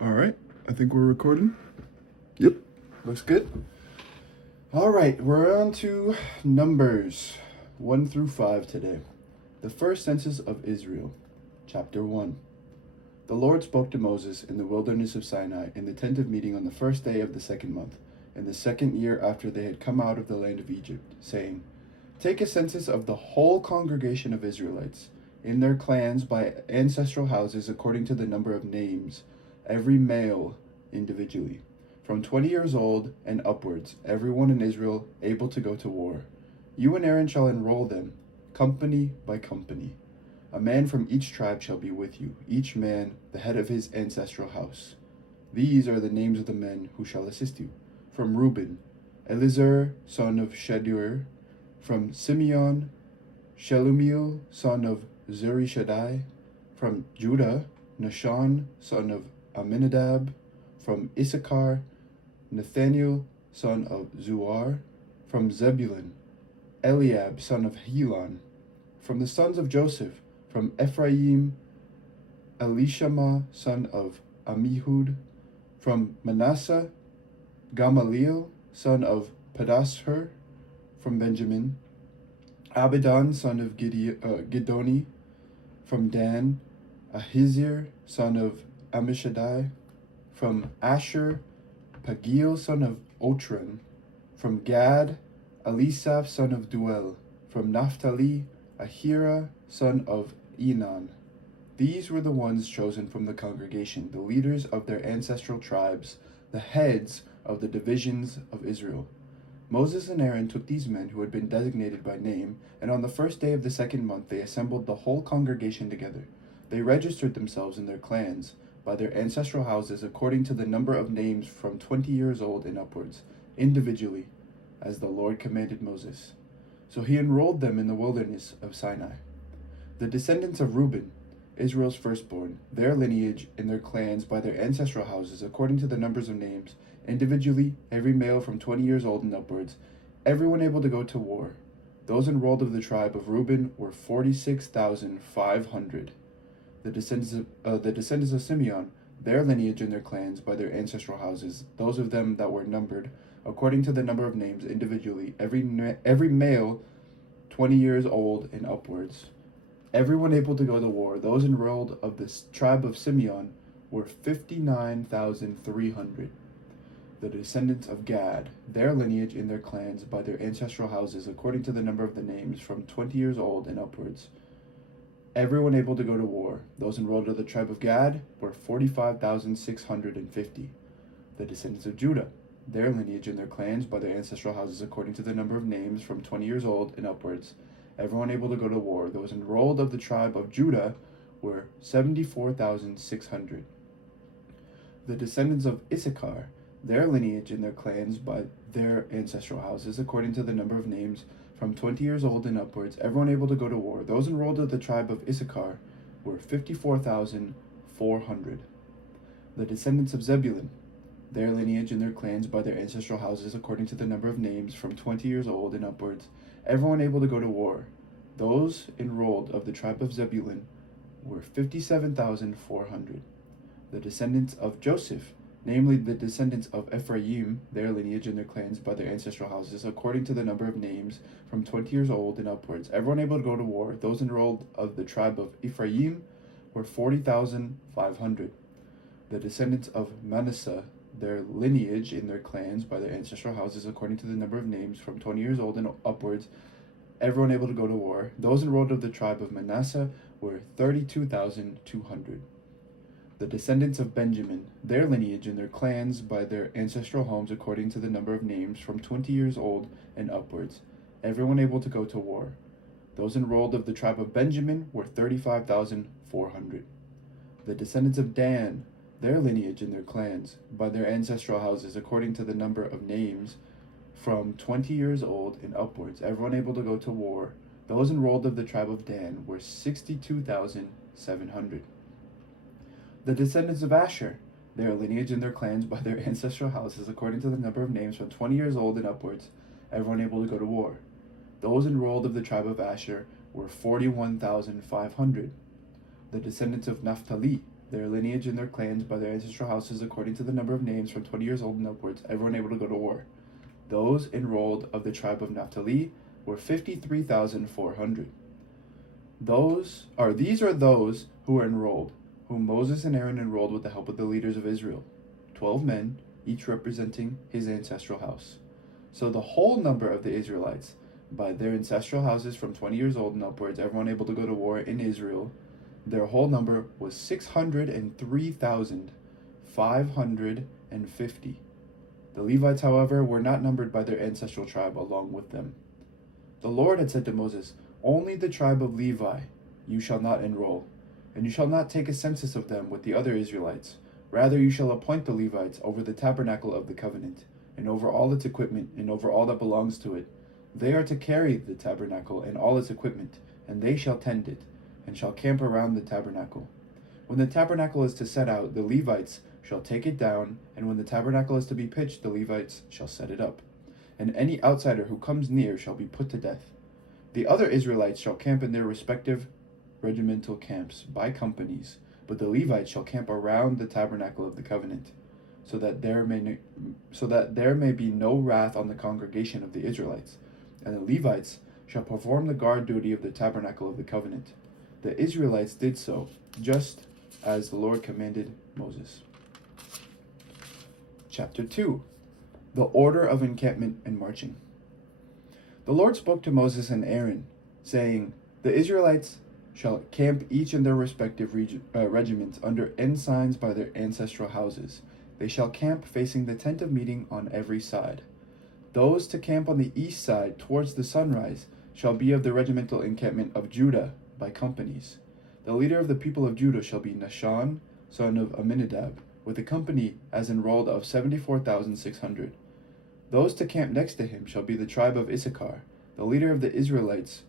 All right, I think we're recording. Yep, looks good. All right, we're on to Numbers 1 through 5 today. The first census of Israel, chapter 1. The Lord spoke to Moses in the wilderness of Sinai in the tent of meeting on the first day of the second month, in the second year after they had come out of the land of Egypt, saying, Take a census of the whole congregation of Israelites, in their clans by ancestral houses according to the number of names, every male individually, from 20 years old and upwards, everyone in Israel able to go to war. You and Aaron shall enroll them, company by company. A man from each tribe shall be with you, each man the head of his ancestral house. These are the names of the men who shall assist you. From Reuben, Elizur, son of Shedeur. From Simeon, Shelumiel, son of Zurishaddai. From Judah, Nahshon, son of Amminadab. From Issachar, Nathaniel, son of Zuar. From Zebulun, Eliab, son of Helon. From the sons of Joseph, from Ephraim, Elishama, son of Ammihud. From Manasseh, Gamaliel, son of Pedashur. From Benjamin, Abidan, son of Gidoni. From Dan, Ahizir, son of Ammishaddai. From Asher, Pagiel, son of Otran. From Gad, Elisaph, son of Duel. From Naphtali, Ahira, son of Enan. These were the ones chosen from the congregation, the leaders of their ancestral tribes, the heads of the divisions of Israel. Moses and Aaron took these men who had been designated by name, and on the first day of the second month they assembled the whole congregation together. They registered themselves in their clans, by their ancestral houses, according to the number of names from 20 years old and upwards, individually, as the Lord commanded Moses. So he enrolled them in the wilderness of Sinai. The descendants of Reuben, Israel's firstborn, their lineage and their clans by their ancestral houses, according to the numbers of names, individually, every male from 20 years old and upwards, everyone able to go to war. Those enrolled of the tribe of Reuben were 46,500. The descendants of Simeon, their lineage and their clans by their ancestral houses, those of them that were numbered, according to the number of names individually, every male 20 years old and upwards, everyone able to go to war. Those enrolled of the tribe of Simeon were 59,300. The descendants of Gad, their lineage and their clans by their ancestral houses, according to the number of the names, from 20 years old and upwards, everyone able to go to war. Those enrolled of the tribe of Gad were 45,650. The descendants of Judah, their lineage and their clans by their ancestral houses, according to the number of names, from 20 years old and upwards, everyone able to go to war. Those enrolled of the tribe of Judah were 74,600. The descendants of Issachar, their lineage and their clans by their ancestral houses, according to the number of names, from 20 years old and upwards, everyone able to go to war. Those enrolled of the tribe of Issachar were 54,400. The descendants of Zebulun, their lineage and their clans by their ancestral houses, according to the number of names, from 20 years old and upwards, everyone able to go to war. Those enrolled of the tribe of Zebulun were 57,400. The descendants of Joseph, namely the descendants of Ephraim, their lineage and their clans by their ancestral houses, according to the number of names, from 20 years old and upwards, everyone able to go to war. Those enrolled of the tribe of Ephraim were 40,500. The descendants of Manasseh, their lineage and their clans by their ancestral houses, according to the number of names, from 20 years old and upwards, everyone able to go to war. Those enrolled of the tribe of Manasseh were 32,200. The descendants of Benjamin, their lineage and their clans by their ancestral homes, according to the number of names, from 20 years old and upwards, everyone able to go to war. Those enrolled of the tribe of Benjamin were 35,400. The descendants of Dan, their lineage and their clans by their ancestral houses, according to the number of names, from 20 years old and upwards, everyone able to go to war. Those enrolled of the tribe of Dan were 62,700. The descendants of Asher, their lineage and their clans by their ancestral houses, according to the number of names, from 20 years old and upwards, everyone able to go to war. Those enrolled of the tribe of Asher were 41,500. The descendants of Naphtali, their lineage and their clans by their ancestral houses according to the number of names from 20 years old and upwards, everyone able to go to war. Those enrolled of the tribe of Naphtali were 53,400. These are those who were enrolled, whom Moses and Aaron enrolled with the help of the leaders of Israel, 12 men, each representing his ancestral house. So the whole number of the Israelites, by their ancestral houses from 20 years old and upwards, everyone able to go to war in Israel, their whole number was 603,550. The Levites, however, were not numbered by their ancestral tribe along with them. The Lord had said to Moses, "Only the tribe of Levi you shall not enroll, and you shall not take a census of them with the other Israelites. Rather you shall appoint the Levites over the tabernacle of the covenant, and over all its equipment, and over all that belongs to it. They are to carry the tabernacle and all its equipment, and they shall tend it, and shall camp around the tabernacle. When the tabernacle is to set out, the Levites shall take it down, and when the tabernacle is to be pitched, the Levites shall set it up. And any outsider who comes near shall be put to death. The other Israelites shall camp in their respective regimental camps by companies, but the Levites shall camp around the tabernacle of the covenant, so that there may be no wrath on the congregation of the Israelites. And the Levites shall perform the guard duty of the tabernacle of the covenant." The Israelites did so, just as the Lord commanded Moses. Chapter 2. The order of encampment and marching. The Lord spoke to Moses and Aaron, saying, "The Israelites shall camp each in their respective regiments under ensigns by their ancestral houses. They shall camp facing the tent of meeting on every side. Those to camp on the east side towards the sunrise shall be of the regimental encampment of Judah by companies. The leader of the people of Judah shall be Nahshon, son of Amminadab, with a company as enrolled of 74,600. Those to camp next to him shall be the tribe of Issachar. The leader of the Iskarites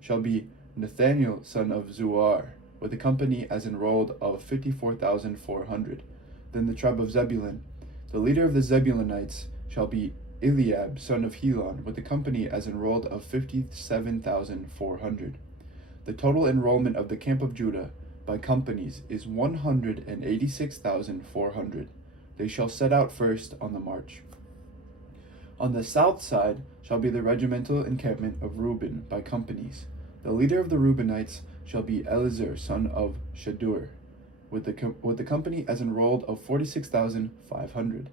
shall be Nathaniel, son of Zuar, with a company as enrolled of 54,400. Then the tribe of Zebulun. The leader of the Zebulunites shall be Eliab, son of Helon, with a company as enrolled of 57,400. The total enrollment of the camp of Judah by companies is 186,400. They shall set out first on the march. On the south side shall be the regimental encampment of Reuben by companies. The leader of the Reubenites shall be Elizur, son of Shadur, with the company as enrolled of 46,500.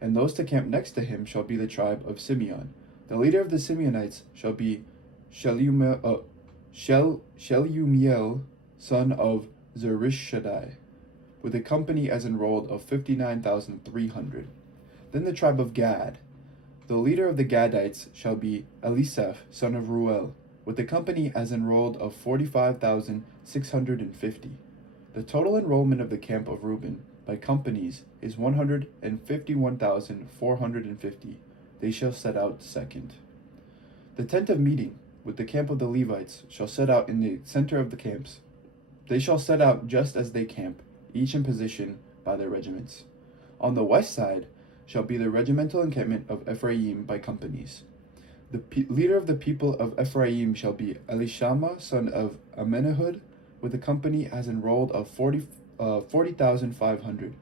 And those to camp next to him shall be the tribe of Simeon. The leader of the Simeonites shall be Shelumiel, son of Zurishaddai, with a company as enrolled of 59,300. Then the tribe of Gad. The leader of the Gadites shall be Elisaph, son of Ruel, with a company as enrolled of 45,650. The total enrollment of the camp of Reuben by companies is 151,450. They shall set out second. The tent of meeting with the camp of the Levites shall set out in the center of the camps. They shall set out just as they camp, each in position by their regiments. On the west side shall be the regimental encampment of Ephraim by companies. The leader of the people of Ephraim shall be Elishama, son of Amminahud, with a company as enrolled of 40,500.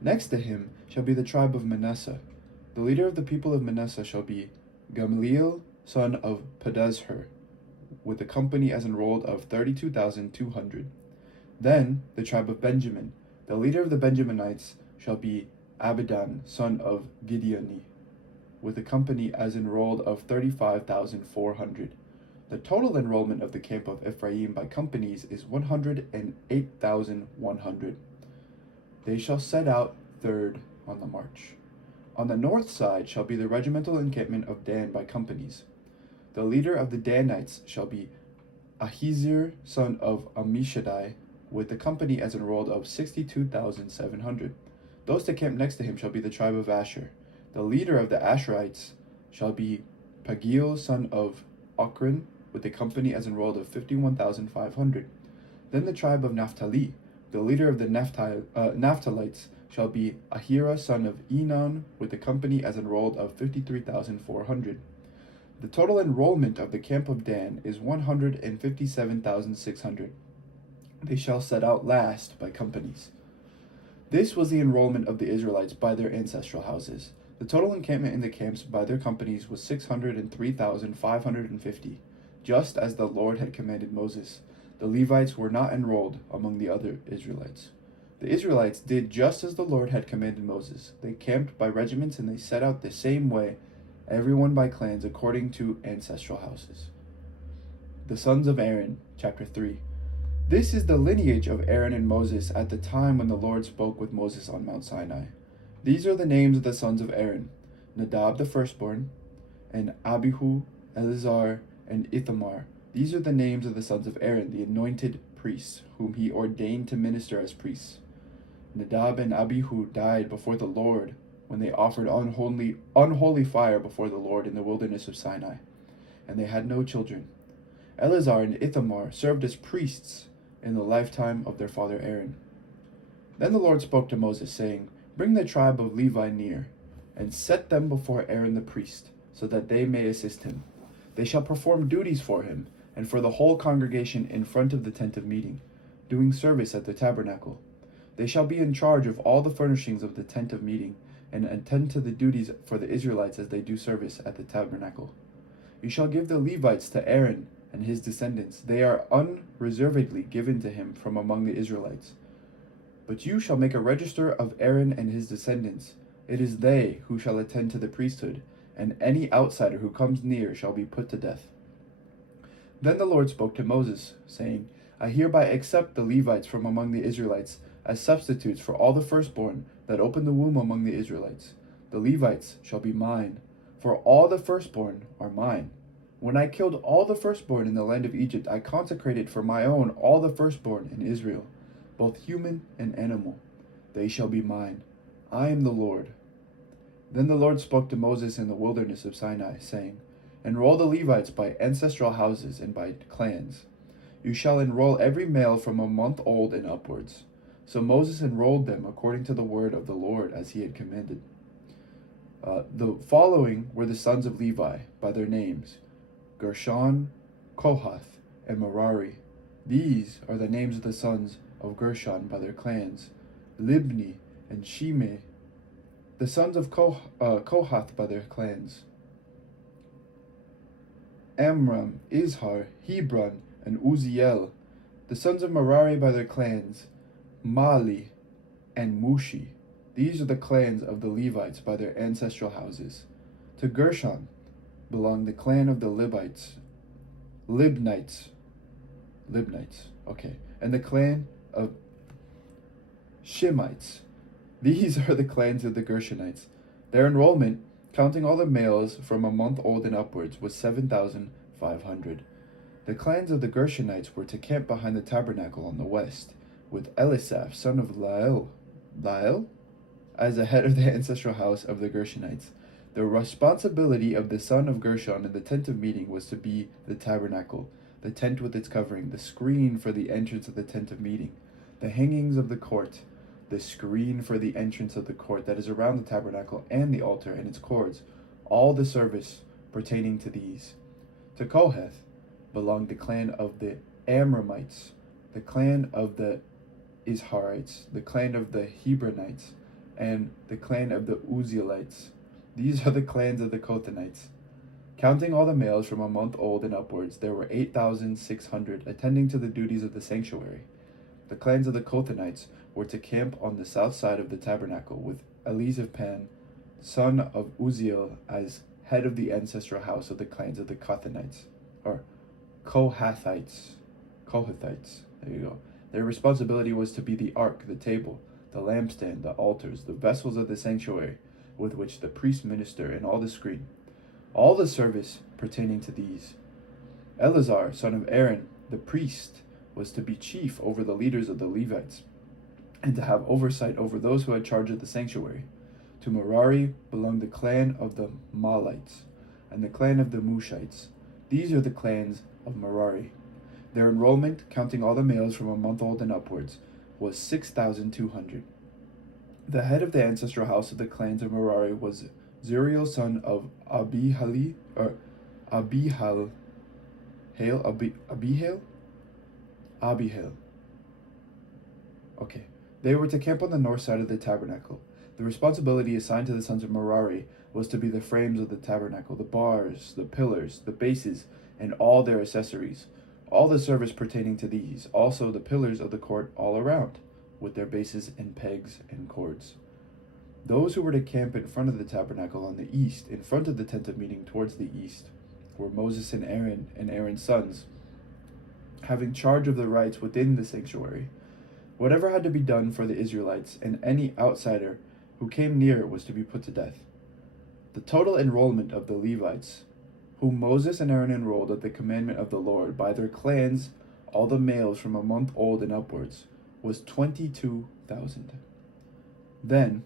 Next to him shall be the tribe of Manasseh. The leader of the people of Manasseh shall be Gamaliel, son of Pedazur, with a company as enrolled of 32,200. Then the tribe of Benjamin. The leader of the Benjaminites shall be Abidan, son of Gideoni, with a company as enrolled of 35,400. The total enrollment of the camp of Ephraim by companies is 108,100. They shall set out third on the march. On the north side shall be the regimental encampment of Dan by companies. The leader of the Danites shall be Ahizir, son of Ammishaddai, with a company as enrolled of 62,700. Those to camp next to him shall be the tribe of Asher. The leader of the Asherites shall be Pagiel, son of Ochran, with a company as enrolled of 51,500. Then the tribe of Naphtali. The leader of the Naphtalites shall be Ahira, son of Enon, with a company as enrolled of 53,400. The total enrollment of the camp of Dan is 157,600. They shall set out last by companies. This was the enrollment of the Israelites by their ancestral houses. The total encampment in the camps by their companies was 603,550, just as the Lord had commanded Moses. The Levites were not enrolled among the other Israelites. The Israelites did just as the Lord had commanded Moses. They camped by regiments and they set out the same way, everyone by clans according to ancestral houses. The sons of Aaron, chapter 3. This is the lineage of Aaron and Moses at the time when the Lord spoke with Moses on Mount Sinai. These are the names of the sons of Aaron: Nadab the firstborn, and Abihu, Eleazar, and Ithamar. These are the names of the sons of Aaron, the anointed priests, whom he ordained to minister as priests. Nadab and Abihu died before the Lord when they offered unholy fire before the Lord in the wilderness of Sinai, and they had no children. Eleazar and Ithamar served as priests in the lifetime of their father Aaron. Then the Lord spoke to Moses, saying, Bring the tribe of Levi near, and set them before Aaron the priest, so that they may assist him. They shall perform duties for him, and for the whole congregation in front of the tent of meeting, doing service at the tabernacle. They shall be in charge of all the furnishings of the tent of meeting, and attend to the duties for the Israelites as they do service at the tabernacle. You shall give the Levites to Aaron and his descendants. They are unreservedly given to him from among the Israelites. But you shall make a register of Aaron and his descendants. It is they who shall attend to the priesthood, and any outsider who comes near shall be put to death. Then the Lord spoke to Moses, saying, I hereby accept the Levites from among the Israelites as substitutes for all the firstborn that open the womb among the Israelites. The Levites shall be mine, for all the firstborn are mine. When I killed all the firstborn in the land of Egypt, I consecrated for my own all the firstborn in Israel, both human and animal. They shall be mine. I am the Lord. Then the Lord spoke to Moses in the wilderness of Sinai, saying, Enroll the Levites by ancestral houses and by clans. You shall enroll every male from a month old and upwards. So Moses enrolled them according to the word of the Lord as he had commanded. The following were the sons of Levi by their names: Gershon, Kohath, and Merari. These are the names of the sons of Gershon by their clans: Libni and Shimei. The sons of Kohath by their clans: Amram, Izhar, Hebron, and Uziel. The sons of Merari by their clans: Mali and Mushi. These are the clans of the Levites by their ancestral houses. To Gershon belonged the clan of the Libnites, and the clan of Shemites. These are the clans of the Gershonites. Their enrollment, counting all the males from a month old and upwards, was 7,500. The clans of the Gershonites were to camp behind the tabernacle on the west, with Elisaph, son of Lael, as the head of the ancestral house of the Gershonites. The responsibility of the son of Gershon in the tent of meeting was to be the tabernacle, the tent with its covering, the screen for the entrance of the tent of meeting, the hangings of the court, the screen for the entrance of the court that is around the tabernacle, and the altar and its cords, all the service pertaining to these. To Kohath belonged the clan of the Amramites, the clan of the Izharites, the clan of the Hebronites, and the clan of the Uzielites. These are the clans of the Kothanites. Counting all the males from a month old and upwards, there were 8,600 attending to the duties of the sanctuary. The clans of the Kothanites were to camp on the south side of the tabernacle, with Elizaphan, son of Uziel, as head of the ancestral house of the clans of the Kothanites, or Kohathites. There you go. Their responsibility was to be the ark, the table, the lampstand, the altars, the vessels of the sanctuary, with which the priests minister, and all the screen. All the service pertaining to these. Eleazar, son of Aaron, the priest, was to be chief over the leaders of the Levites, and to have oversight over those who had charge of the sanctuary. To Merari belonged the clan of the Malites, and the clan of the Mushites. These are the clans of Merari. Their enrollment, counting all the males from a month old and upwards, was 6,200. The head of the ancestral house of the clans of Merari was Zuriel, son of Abihal, Abihail. Okay. They were to camp on the north side of the tabernacle. The responsibility assigned to the sons of Merari was to be the frames of the tabernacle, the bars, the pillars, the bases, and all their accessories, all the service pertaining to these, also the pillars of the court all around, with their bases and pegs and cords. Those who were to camp in front of the tabernacle on the east, in front of the tent of meeting towards the east, were Moses and Aaron's sons, having charge of the rites within the sanctuary. Whatever had to be done for the Israelites, and any outsider who came near was to be put to death. The total enrollment of the Levites, whom Moses and Aaron enrolled at the commandment of the Lord by their clans, all the males from a month old and upwards, was 22,000. Then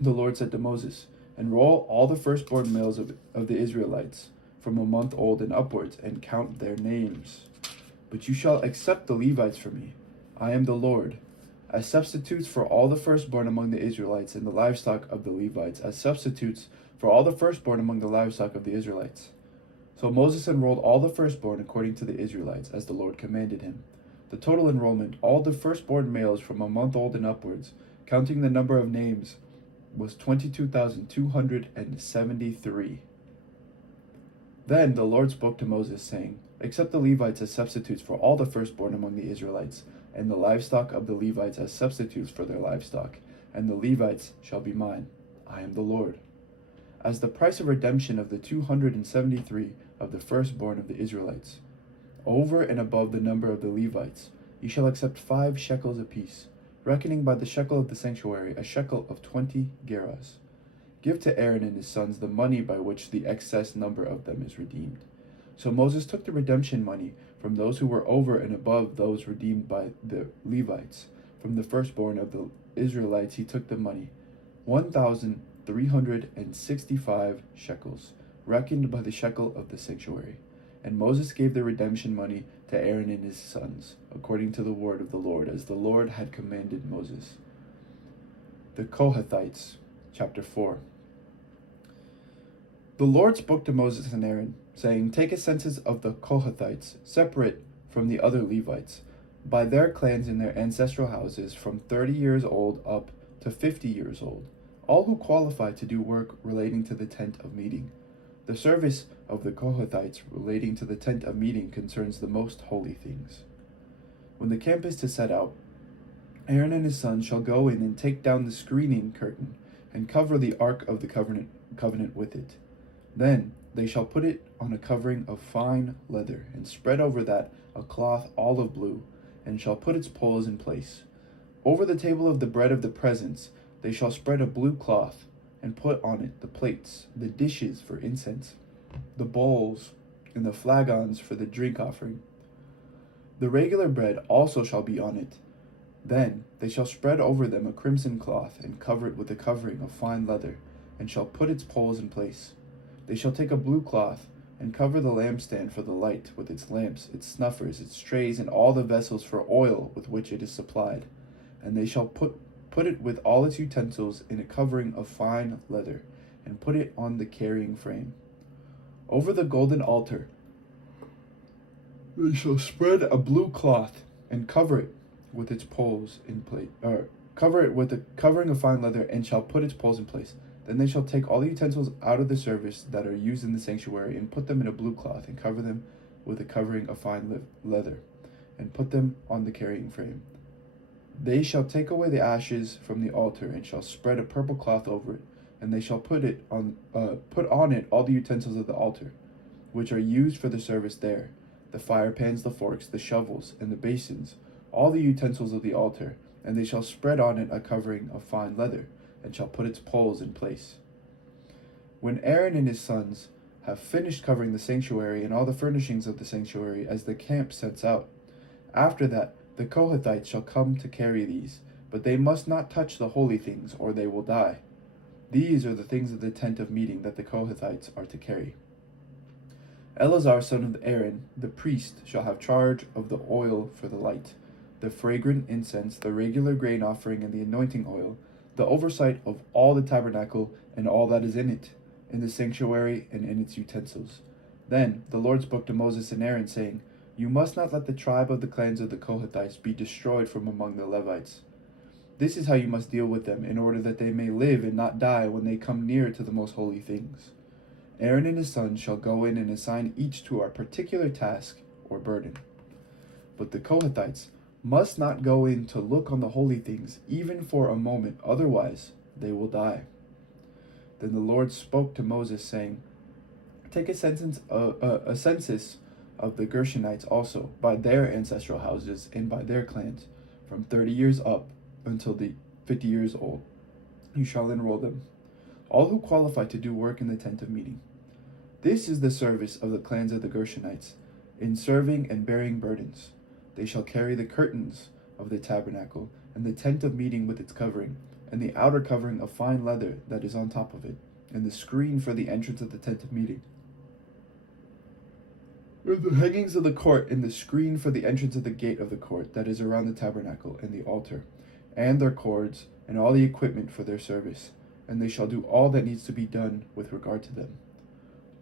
the Lord said to Moses, "Enroll all the firstborn males of the Israelites from a month old and upwards, and count their names. But you shall accept the Levites for me. I am the Lord, as substitutes for all the firstborn among the Israelites and the livestock of the Levites, as substitutes for all the firstborn among the livestock of the Israelites." So Moses enrolled all the firstborn according to the Israelites, as the Lord commanded him. The total enrollment, all the firstborn males from a month old and upwards, counting the number of names, was 22,273. Then the Lord spoke to Moses, saying, "Accept the Levites as substitutes for all the firstborn among the Israelites, and the livestock of the Levites as substitutes for their livestock, and the Levites shall be mine. I am the Lord. As the price of redemption of the 273 of the firstborn of the Israelites, over and above the number of the Levites, you shall accept 5 shekels apiece, reckoning by the shekel of the sanctuary, a shekel of 20 gerahs. Give to Aaron and his sons the money by which the excess number of them is redeemed." So Moses took the redemption money from those who were over and above those redeemed by the Levites. From the firstborn of the Israelites he took the money, 1,365 shekels, reckoned by the shekel of the sanctuary. And Moses gave the redemption money to Aaron and his sons, according to the word of the Lord, as the Lord had commanded Moses. The Kohathites, chapter 4. The Lord spoke to Moses and Aaron, saying, "Take a census of the Kohathites, separate from the other Levites, by their clans in their ancestral houses, from 30 years old up to 50 years old, all who qualify to do work relating to the tent of meeting. The service of the Kohathites relating to the tent of meeting concerns the most holy things. When the camp is to set out, Aaron and his sons shall go in and take down the screening curtain and cover the ark of the covenant with it. Then they shall put it on a covering of fine leather, and spread over that a cloth olive blue, and shall put its poles in place. Over the table of the bread of the presence they shall spread a blue cloth, and put on it the plates, the dishes for incense, the bowls, and the flagons for the drink offering. The regular bread also shall be on it. Then they shall spread over them a crimson cloth, and cover it with a covering of fine leather, and shall put its poles in place. They shall take a blue cloth, and cover the lampstand for the light, with its lamps, its snuffers, its trays, and all the vessels for oil with which it is supplied. And they shall put it with all its utensils in a covering of fine leather, and put it on the carrying frame. Over the golden altar they shall spread a blue cloth, and cover it with its poles in place, cover it with a covering of fine leather, and shall put its poles in place. Then they shall take all the utensils out of the service that are used in the sanctuary, and put them in a blue cloth, and cover them with a covering of fine leather, and put them on the carrying frame. They shall take away the ashes from the altar, and shall spread a purple cloth over it, and they shall put on it all the utensils of the altar, which are used for the service there, the fire pans, the forks, the shovels, and the basins, all the utensils of the altar, and they shall spread on it a covering of fine leather, and shall put its poles in place. When Aaron and his sons have finished covering the sanctuary and all the furnishings of the sanctuary as the camp sets out, after that the Kohathites shall come to carry these, but they must not touch the holy things, or they will die. These are the things of the tent of meeting that the Kohathites are to carry. Eleazar son of Aaron, the priest, shall have charge of the oil for the light, the fragrant incense, the regular grain offering, and the anointing oil, the oversight of all the tabernacle and all that is in it, in the sanctuary and in its utensils. Then the Lord spoke to Moses and Aaron, saying, You must not let the tribe of the clans of the Kohathites be destroyed from among the Levites. This is how you must deal with them, in order that they may live and not die when they come near to the most holy things. Aaron and his sons shall go in and assign each to a particular task or burden. But the Kohathites must not go in to look on the holy things, even for a moment, otherwise they will die. Then the Lord spoke to Moses, saying, Take a census of the Gershonites also, by their ancestral houses and by their clans, from 30 years up until the 50 years old. You shall enroll them, all who qualify to do work in the tent of meeting. This is the service of the clans of the Gershonites, in serving and bearing burdens. They shall carry the curtains of the tabernacle, and the tent of meeting with its covering, and the outer covering of fine leather that is on top of it, and the screen for the entrance of the tent of meeting, and the hangings of the court, and the screen for the entrance of the gate of the court that is around the tabernacle, and the altar, and their cords, and all the equipment for their service. And they shall do all that needs to be done with regard to them.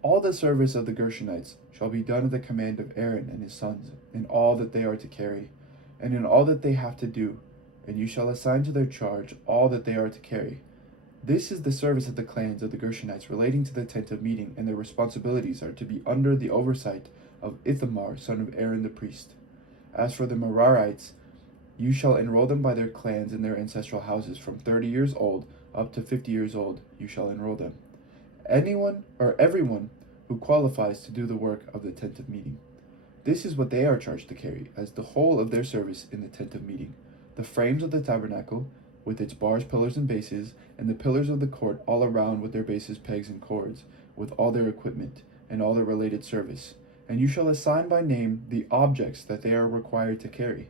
All the service of the Gershonites shall be done at the command of Aaron and his sons, in all that they are to carry, and in all that they have to do, and you shall assign to their charge all that they are to carry. This is the service of the clans of the Gershonites relating to the tent of meeting, and their responsibilities are to be under the oversight of Ithamar, son of Aaron the priest. As for the Merarites, you shall enroll them by their clans in their ancestral houses. From 30 years old up to 50 years old, you shall enroll them. Anyone or everyone who qualifies to do the work of the tent of meeting. This is what they are charged to carry, as the whole of their service in the tent of meeting: the frames of the tabernacle, with its bars, pillars, and bases, and the pillars of the court all around with their bases, pegs, and cords, with all their equipment, and all their related service. And you shall assign by name the objects that they are required to carry.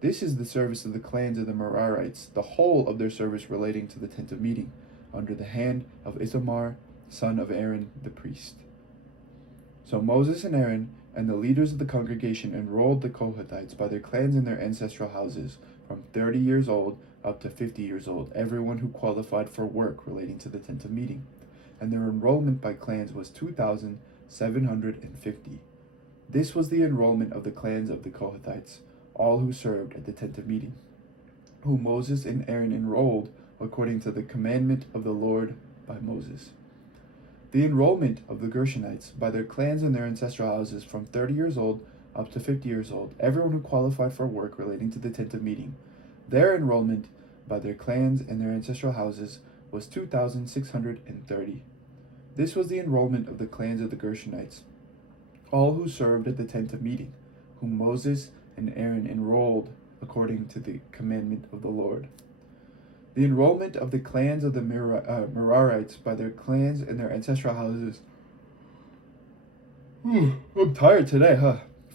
This is the service of the clans of the Merarites, the whole of their service relating to the tent of meeting, under the hand of Ithamar, son of Aaron the priest. So Moses and Aaron and the leaders of the congregation enrolled the Kohathites by their clans in their ancestral houses, from 30 years old up to 50 years old, everyone who qualified for work relating to the tent of meeting. And their enrollment by clans was 2,750. This was the enrollment of the clans of the Kohathites, all who served at the tent of meeting, whom Moses and Aaron enrolled according to the commandment of the Lord by Moses. The enrollment of the Gershonites by their clans and their ancestral houses, from 30 years old up to 50 years old, everyone who qualified for work relating to the tent of meeting. Their enrollment by their clans and their ancestral houses was 2,630. This was the enrollment of the clans of the Gershonites, all who served at the tent of meeting, whom Moses and Aaron enrolled according to the commandment of the Lord. The enrollment of the clans of the Merarites by their clans and their ancestral houses. I'm tired today,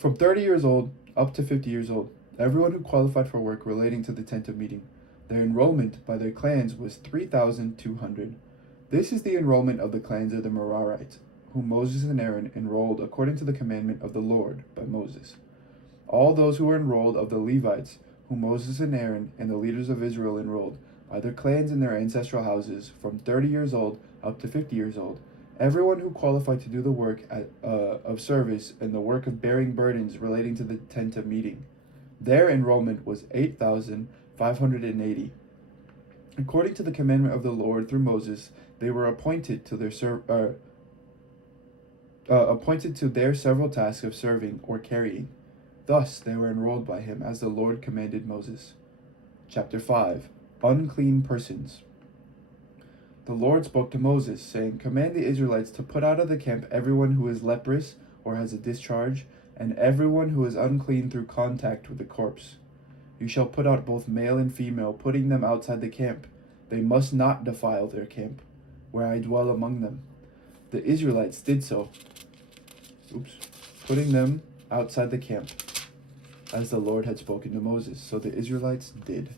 From 30 years old up to 50 years old, everyone who qualified for work relating to the tent of meeting. Their enrollment by their clans was 3,200. This is the enrollment of the clans of the Merarites, whom Moses and Aaron enrolled according to the commandment of the Lord by Moses. All those who were enrolled of the Levites, whom Moses and Aaron and the leaders of Israel enrolled, by their clans in their ancestral houses, from 30 years old up to 50 years old, everyone who qualified to do the work of service and the work of bearing burdens relating to the tent of meeting. Their enrollment was 8,580. According to the commandment of the Lord through Moses, they were appointed to their several tasks of serving or carrying. Thus they were enrolled by him, as the Lord commanded Moses. Chapter 5. Unclean persons. The Lord spoke to Moses, saying, Command the Israelites to put out of the camp everyone who is leprous or has a discharge, and everyone who is unclean through contact with the corpse. You shall put out both male and female, putting them outside the camp. They must not defile their camp, where I dwell among them. The Israelites did so, putting them outside the camp, as the Lord had spoken to Moses. So the Israelites did.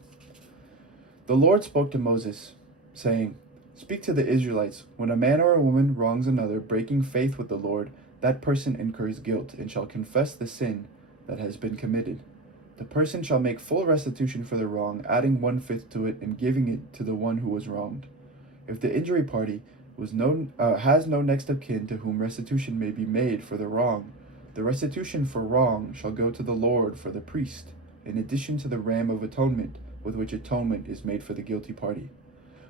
The Lord spoke to Moses, saying, Speak to the Israelites, when a man or a woman wrongs another, breaking faith with the Lord, that person incurs guilt, and shall confess the sin that has been committed. The person shall make full restitution for the wrong, adding 1/5 to it and giving it to the one who was wronged. If the injury party has no next of kin to whom restitution may be made for the wrong, the restitution for wrong shall go to the Lord for the priest, in addition to the ram of atonement with which atonement is made for the guilty party.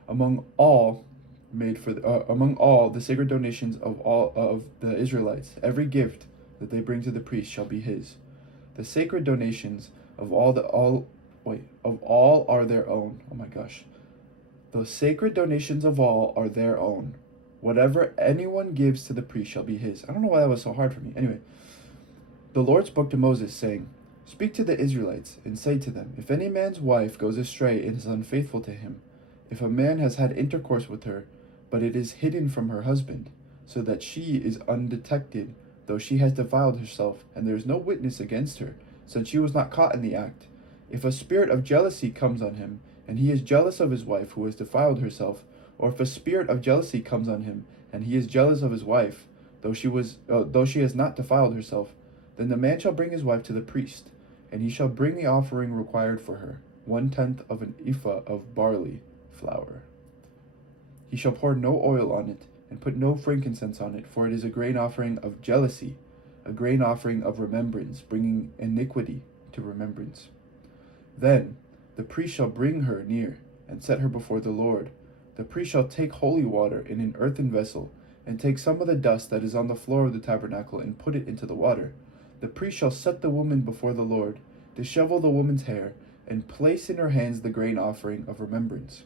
Among all the sacred donations of all of the Israelites, every gift that they bring to the priest shall be his. The sacred donations of all are their own. Oh my gosh. The sacred donations of all are their own. Whatever anyone gives to the priest shall be his. I don't know why that was so hard for me. Anyway, the Lord spoke to Moses, saying, Speak to the Israelites, and say to them, If any man's wife goes astray and is unfaithful to him, if a man has had intercourse with her, but it is hidden from her husband, so that she is undetected, though she has defiled herself, and there is no witness against her, since she was not caught in the act. If a spirit of jealousy comes on him, and he is jealous of his wife who has defiled herself, or if a spirit of jealousy comes on him, and he is jealous of his wife, though she has not defiled herself, then the man shall bring his wife to the priest, and he shall bring the offering required for her, 1/10 of an ephah of barley flour. He shall pour no oil on it, and put no frankincense on it, for it is a grain offering of jealousy, a grain offering of remembrance, bringing iniquity to remembrance. Then the priest shall bring her near, and set her before the Lord. The priest shall take holy water in an earthen vessel, and take some of the dust that is on the floor of the tabernacle, and put it into the water. The priest shall set the woman before the Lord, dishevel the woman's hair, and place in her hands the grain offering of remembrance,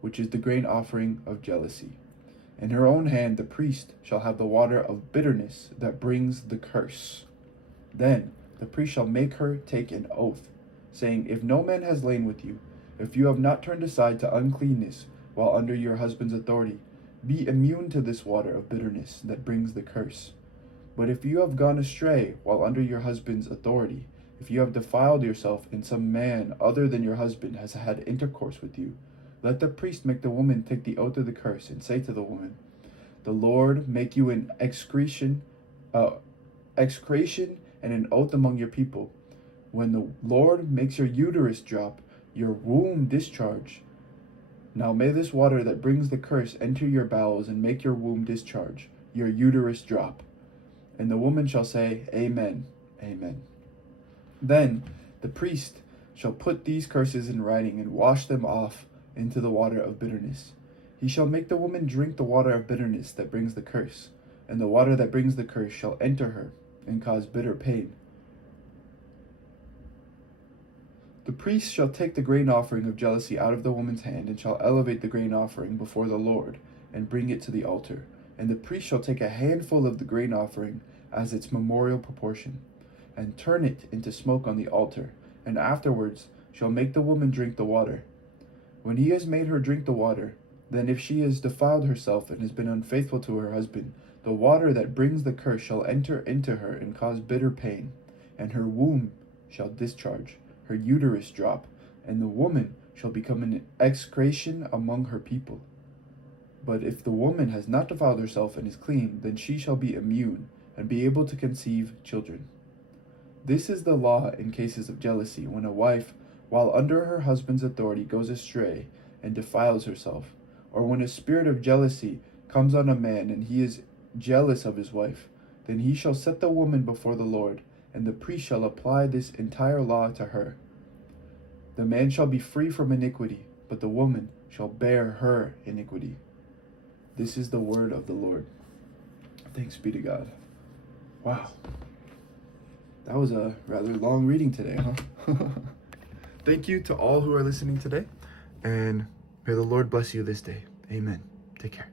which is the grain offering of jealousy. In her own hand the priest shall have the water of bitterness that brings the curse. Then the priest shall make her take an oath, saying, If no man has lain with you, if you have not turned aside to uncleanness while under your husband's authority, be immune to this water of bitterness that brings the curse. But if you have gone astray while under your husband's authority, if you have defiled yourself and some man other than your husband has had intercourse with you, let the priest make the woman take the oath of the curse, and say to the woman, The Lord make you an execration and an oath among your people. When the Lord makes your uterus drop, your womb discharge. Now may this water that brings the curse enter your bowels, and make your womb discharge, your uterus drop. And the woman shall say, Amen, Amen. Then the priest shall put these curses in writing, and wash them off into the water of bitterness. He shall make the woman drink the water of bitterness that brings the curse, and the water that brings the curse shall enter her, and cause bitter pain. The priest shall take the grain offering of jealousy out of the woman's hand, and shall elevate the grain offering before the Lord, and bring it to the altar. And the priest shall take a handful of the grain offering as its memorial proportion, and turn it into smoke on the altar, and afterwards shall make the woman drink the water. When he has made her drink the water, then if she has defiled herself and has been unfaithful to her husband, the water that brings the curse shall enter into her and cause bitter pain, and her womb shall discharge, her uterus drop, and the woman shall become an execration among her people. But if the woman has not defiled herself and is clean, then she shall be immune, and be able to conceive children. This is the law in cases of jealousy, when a wife, while under her husband's authority, goes astray and defiles herself, or when a spirit of jealousy comes on a man and he is jealous of his wife, then he shall set the woman before the Lord, and the priest shall apply this entire law to her. The man shall be free from iniquity, but the woman shall bear her iniquity. This is the word of the Lord. Thanks be to God. Wow. That was a rather long reading today, huh? Thank you to all who are listening today, and may the Lord bless you this day. Amen. Take care.